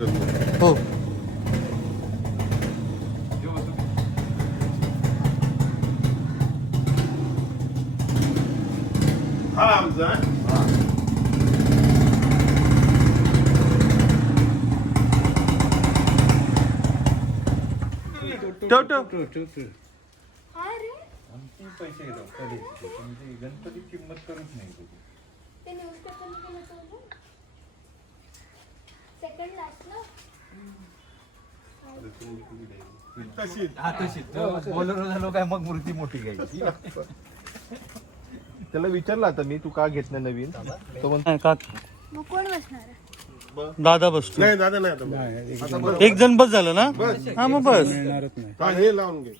हो. हा आमचा ठेव ठेव. पैसे घेतो कधी तुमची गणपती किंमत करूच नाही तुझी. ते न्यूजपेपर केलं होतं सेकंड लास्ट ना तशी बोलरो झालो काय मग मूर्ती मोठी घ्यायची. त्याला विचारलं आता मी, तू का घेत नाही नवीन? तो म्हणतो नाही का मग कोण बसणार आहे? दादा बसतो. नाही दादा नाही आता. आता बरं. एक जण बस झालं ना. बस. हा मग बस. हा, हे लावून घे.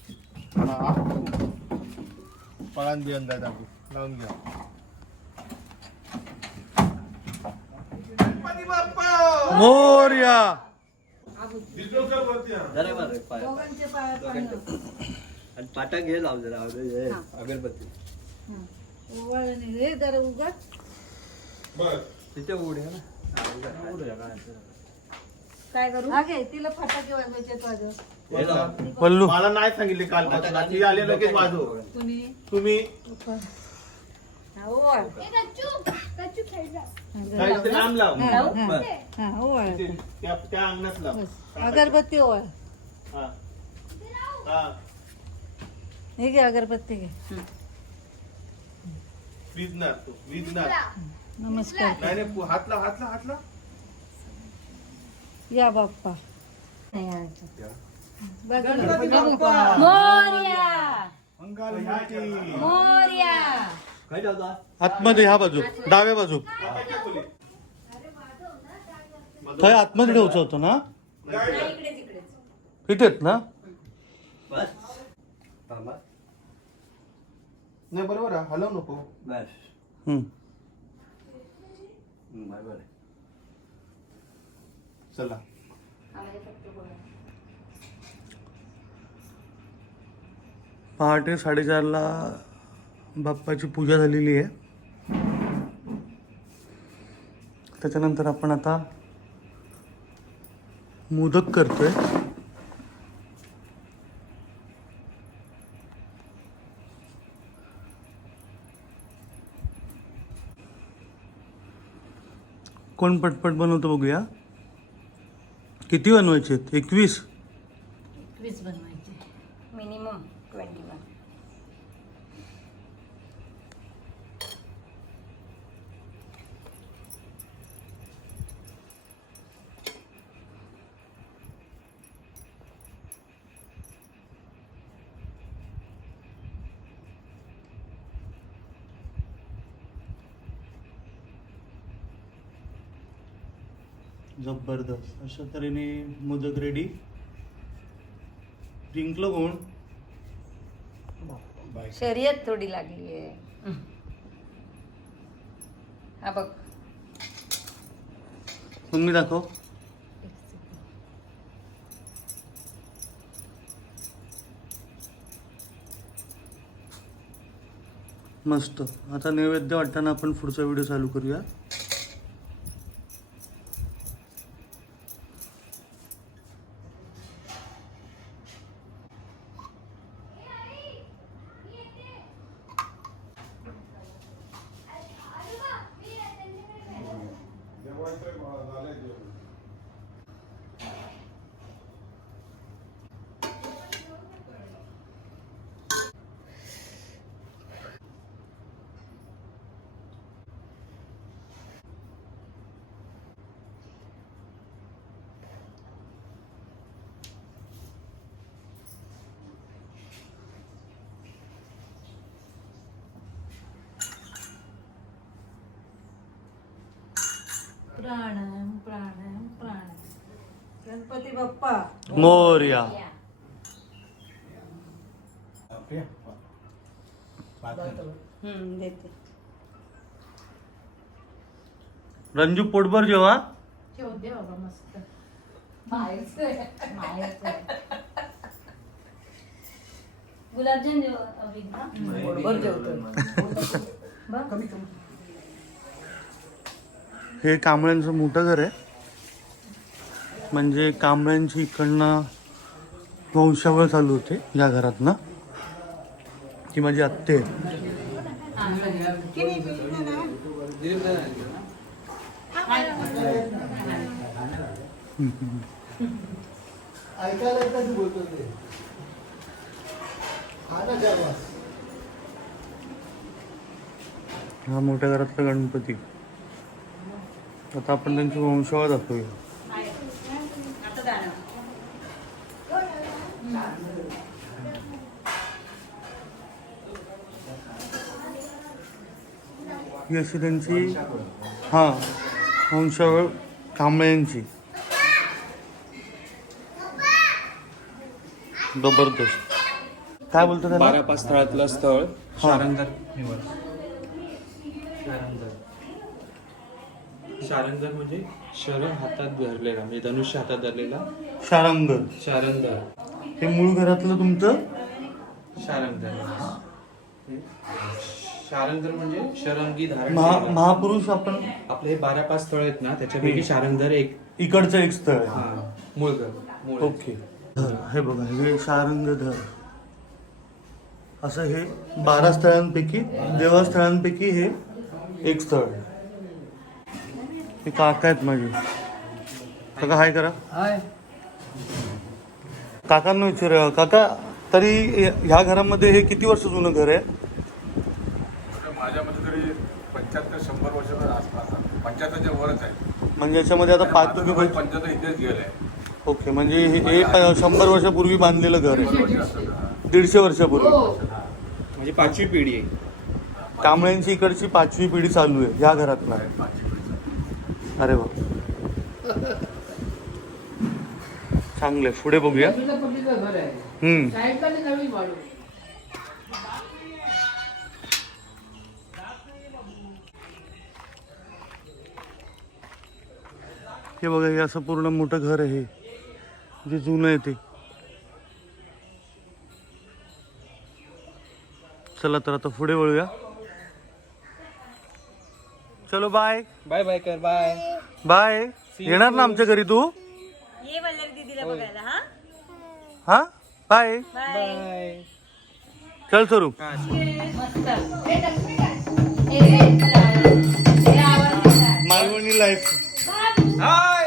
पळान दे अंदाज दाखवू. लावून घ्या. गणपती बाप्पा मोरया. जरा बरं पाय. आणि पाटा घे लाव जरा अगरबत्ती बस. तिथे उड्या ना. काय करू हा घे तिला फटाके वाजवायचे वाजव. हे लाव. पल्लू. मला नाही सांगितले काल. रात्री आले लगेच वाजव. तुम्ही तुम्ही ओवाळ ए कच्चू खेळ जा साईडचं नाम लाव. बस. हा ओवाळ त्या अंगणात लाव. अगरबत्ती ओवाळ हा. हा. हे घे अगरबत्ती घे विजणार तू विजणार. नमस्कार नाही नाही हातला हातला हातला. या बाप्पा मोरया काय ठेवता? आतमध्ये ह्या बाजू डाव्या बाजू. काय आतमध्ये ठेवचं होतं ना. इथेच ना. बस. थांबा. नाही बरोबर आहे, हलव नको. बस. हम्म. बरोबर आहे. चला. पहाटे 4:30ला बाप्पाची पूजा झालेली आहे. त्याच्यानंतर आपण आता मोदक करतोय. कोण पटपट बनवतो बघूया. किती बनवायचे आहेत? 21. 21 बनवायचे मिनिमम 21. जबरदस्त. अशा तऱ्हेने मोदक रेडी. जिंकलं कोण? शर्यत थोडी लागली आहे. हा बघ मम्मी दाखव. मस्त. आता नैवेद्य वाटताना आपण पुढचा व्हिडिओ चालू करूया. प्राणायाम प्राणायाम प्राणायाम. गणपती बाप्पा मोरया. देते. रंजू पोटभर जेवा. ठेवते बाबा मस्त. मायचं गुलाबजाम देऊ बरोबर जेवतो. हे कांबळ्यांचं मोठं घर आहे. म्हणजे कांबळ्यांची इकडनं वंशावळ चालू होते या घरात ना. ती माझी आत्ते आहे. हा मोठ्या घरातला गणपती. आता आपण त्यांची वंशावळ दाखवूया. ही अशी त्यांची वंशावळ कांबळ्यांची. जबरदस्त. काय बोलतो त्याला? 12 स्थळातलं स्थळ शारंगर निवड. शारंगर म्हणजे शर हातात धरलेला, म्हणजे धनुष्य हातात धरलेला शारंगर. शारंगर. हे मूळ घरातलं तुमचं शारंगर. शारंगर म्हणजे शरंगी धारण केलेलं. महापुरुष. आपण आपले हे 12 स्थळ आहेत ना, त्याच्यापैकी शारंगर एक इकडचं एक स्थळ आहे. हा, मूळ घर. मूळ. ओके. हे बघा, हे शारंगधर. असं हे 12 स्थळांपैकी, देवस्थळांपैकी हे एक स्थळ आहे. हे काका आहेत माझे. काका हाय करा. काकांना विचार. काका, तरी ह्या घरामध्ये हे किती वर्ष जुनं घर आहे? माझ्यामध्ये तरी 75-100 वर्षाचा आसपास आहे. 75च्या वरच आहे. म्हणजे याच्यामध्ये आता 5 तुम्ही 75 इथेच गेले. ओके. म्हणजे हे 100 वर्षापूर्वी बांधलेलं घर आहे. 150 वर्षापूर्वी. म्हणजे 5वी पिढी आहे. कांबळ्यांची इकडची 5वी पिढी चालू आहे ह्या घरातला. अरे वा, चांगलंय. पुढे बघूया. हे बघा, हे असं पूर्ण मोठं घर आहे जे जुनं आहे ते. चला तर आता पुढे वळूया. चलो बाय. बाय बाय कर. Bye bye. येणार ना आमच्या घरी तू? ये वल्लभ दीदीला बघायला. हा हा, बाय. बाय. चल स्वरूप. मालवणी लाईफ. हाय,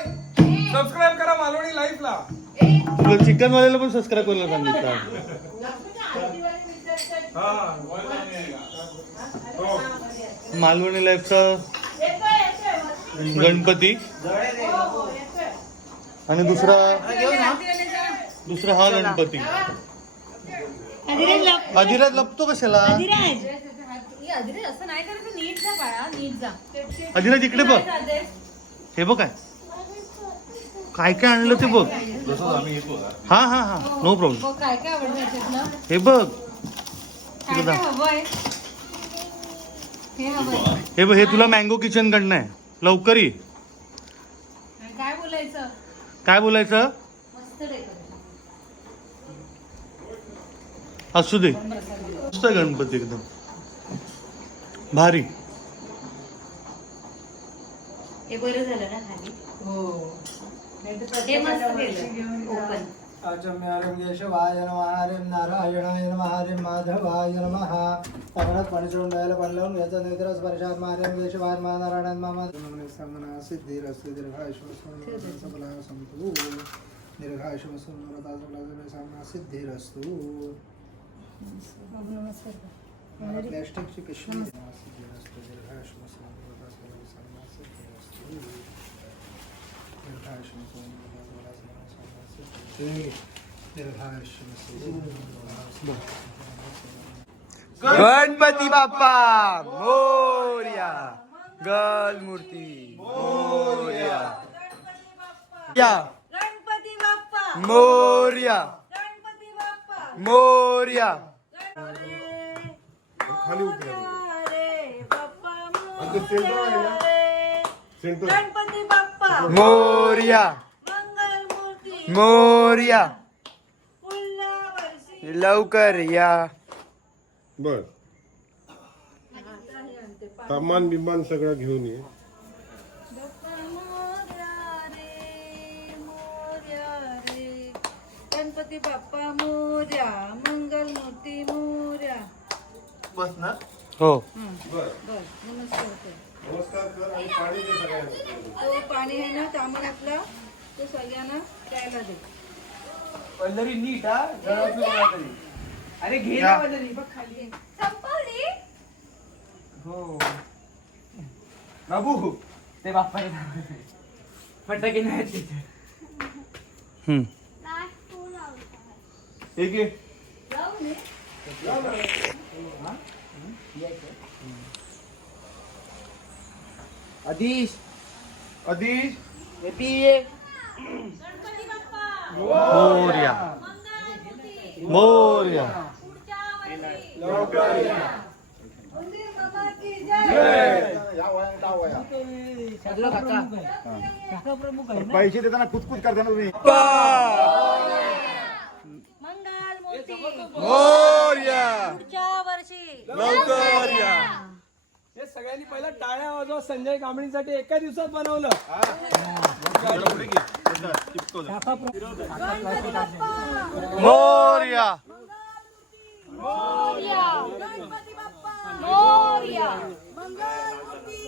सबस्क्राइब करा मालवणी लाईफला. तुला चिकन वाल्याला पण सबस्क्राईब करायला सांगितलं. मालवणी लाईफचा गणपती आणि दुसरा हा गणपती. अधिराज लपतो कशाला? असं नाही करायचं. नीट जा बाळा, नीट जा. अधिराज इकडे बघ. हे बघ काय काय आणलं ते बघ. हा हा हा, नो प्रॉब्लेम. काय काय आवडतं याच्यातलं? हे बघ. काय काय हवंय? हे हवंय. हे बघ, हे तुला मँगो किचन कडनं आहे. लवकर ये. काय बोलायचं? काय बोलायचं? मस्त डेकोरेशन. असू दे. मस्त गणपती एकदम भारी. हे बरं झालं ना खाली. हे मस्त केलं ओपन. केशवाय नमः. हरिं नारायणाय नमः. हरिं माधवाय नमः. पगडत पणचूंडायला पणलवून घ्यायचा नेत्र स्पर्शात महादेव केशवाय नमः. नारायणाय नमः. समना सिद्धिरस्तु. दीर्घायुष्मसंवत्सरः संतु. दीर्घायुष्मसंवत्सरः समना सिद्धिरस्तु. प्लास्टिकची पिशवी. सिद्धिरस्तु. दीर्घायुष्मसंवत्सरः समना सिद्धिरस्तु. गणपती बाप्पा मोरया. गल मूर्ती मोरया. गणपती बाप्पा मोरया. गणपती बाप्पा मोरया. खाली उतरा. गणपती बाप्पा मोरया. मंगल मूर्ती मोरया. पुन्हा वर्षी. लवकर या. बर, सामान बिमान सगळं घेऊन ये. गणपती बाप्पा मोरया, मंगल मूर्ती मोरया. बस ना हो बस नमस्कार कर. नमस्कार कर आणि पाणी दे सगळ्यांना. तो पाणी आहे ना तांबड्यातला तो सगळ्यांना प्यायला दे. पल्लरी नीट हा जळत नाही तरी. अरे घे ना पल्लरी बघ खाली आहे. संपवली हो बाबू ते बाप्पाने फटाके नाही तिथे. लास्ट फोन आवडता हे घे जाऊ नये आदिश आदिश येते मोरया मोरया मंदिर बाबा की जय. पैसे देताना कुचकुच करताना तुम्ही मंगल मूर्ती मोरया पुढच्या वर्षी लवकर या. हे सगळ्यांनी पहिला टाळ्या वाजवा संजय कांबळीसाठी एका दिवसात बनवलं. गणपती बाप्पा मोरया मोरया गणपती बाप्पा मोरया मंगल मूर्ती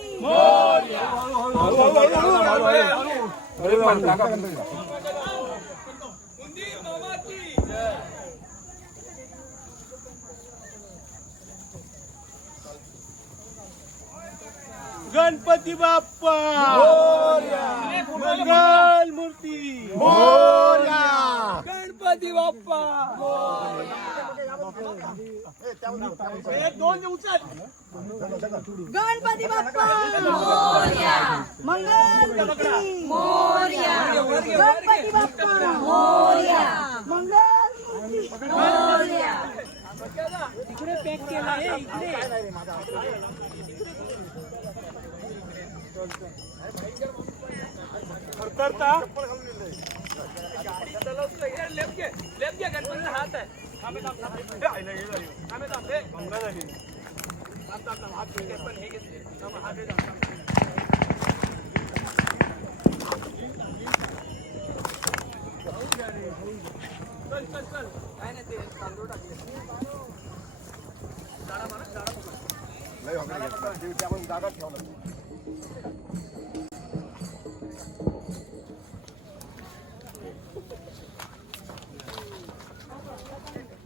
गणपती बाप्पा मंगल मूर्ती गणपती बाप्पा गणपती बाप्पा मोरया मंगल मूर्ती मोरया गणपती बाप्पा मोरया मंगल मूर्ती मोरया इकडे पॅक केला आहे इकडे.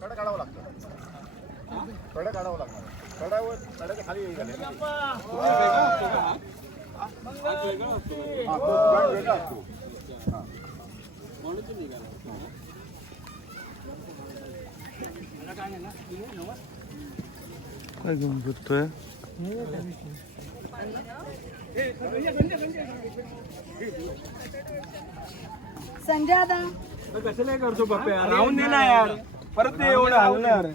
कडा काढावं लागतं. कडा काढावं लागणार. कडावर कडाच्या खाली घाले. तो गण वेगळा असतो. काय घेऊन फिरतोय? संजय दादा कसं नाही करतो बाप्पा राहून दे ना यार. परत ते एवढं हलणार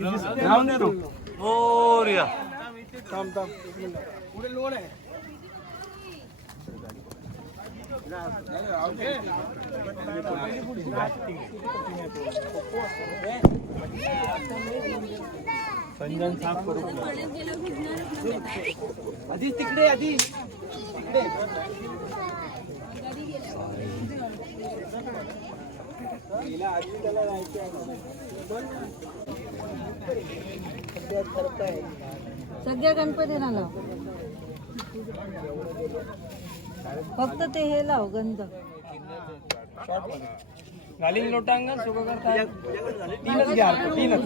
राहून दे तो. मोरया थांब थांब पुढे लोड आहे. आधी तिकडे आधी तिकडे सगळ्या गणपतीला लाव फक्त ते हे लाव गंध घालीन लोटांगण सुख करता. तीनच घ्या तीनच.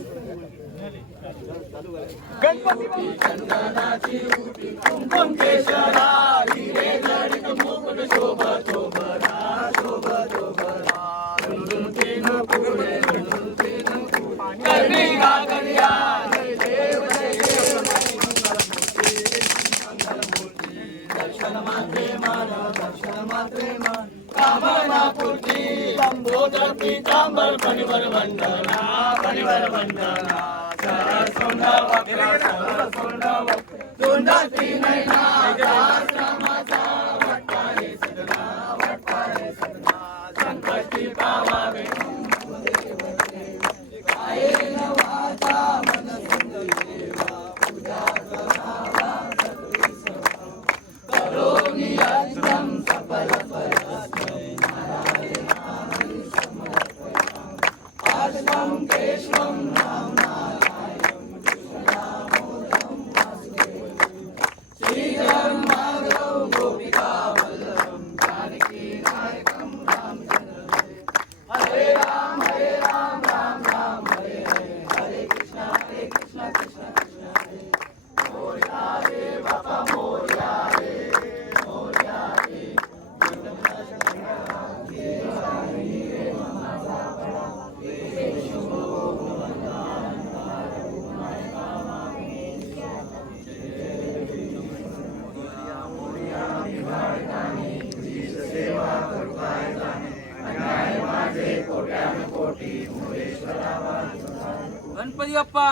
गणपती बाप्पा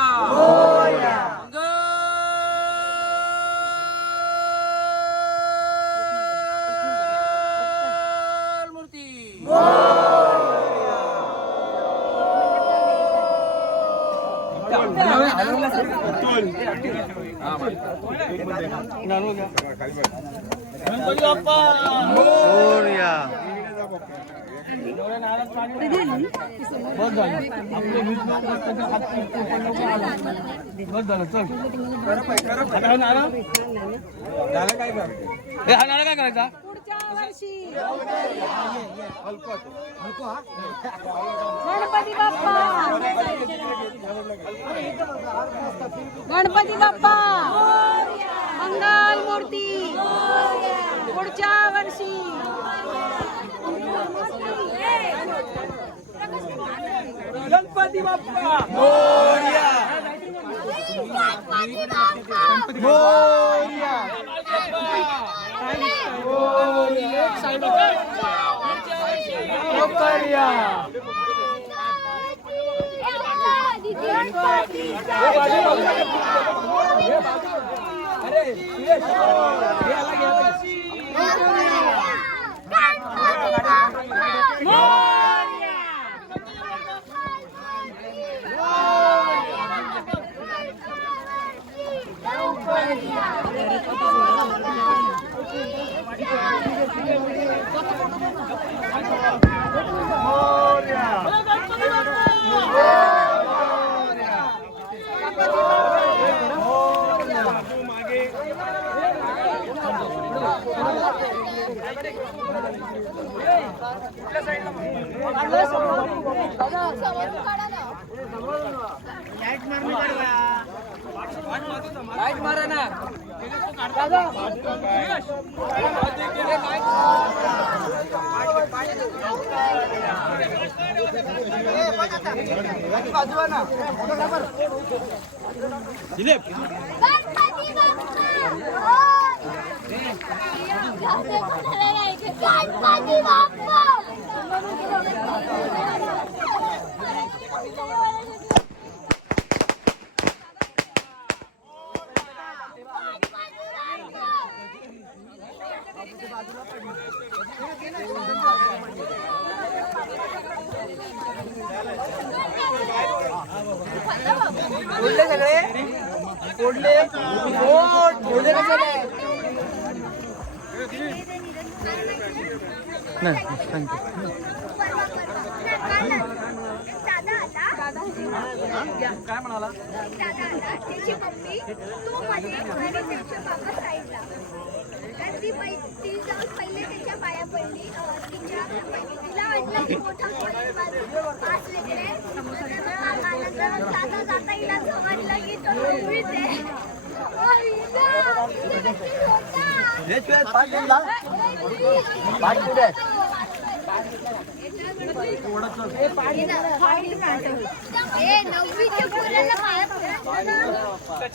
मूर्ती गणपती बाप्पा मोरया. बस झालं आपले बस झालं चल आता नारळ झालं काय हा नारळ काय करायचा पुढच्या वर्षी गणपती बाप्पा गणपती बाप्पा मंगल मूर्ती पुढच्या वर्षी गणपती बाप्पा लाईट मारा ना गणपती बाप्पा ओढले सगळे ओढले ओढले नाही थँक्यू. काय म्हणाला त्याची मम्मी तो मध्ये आणि त्याच्या बाबा साईडला आणि ती जाऊन पहिले त्याच्या पाया पडली तिला वाटलं की मोठा पाच लेकरे जाता जाता हिला समजलं की तो मुलगीच आहे नववीच्या पोराला पाया पडला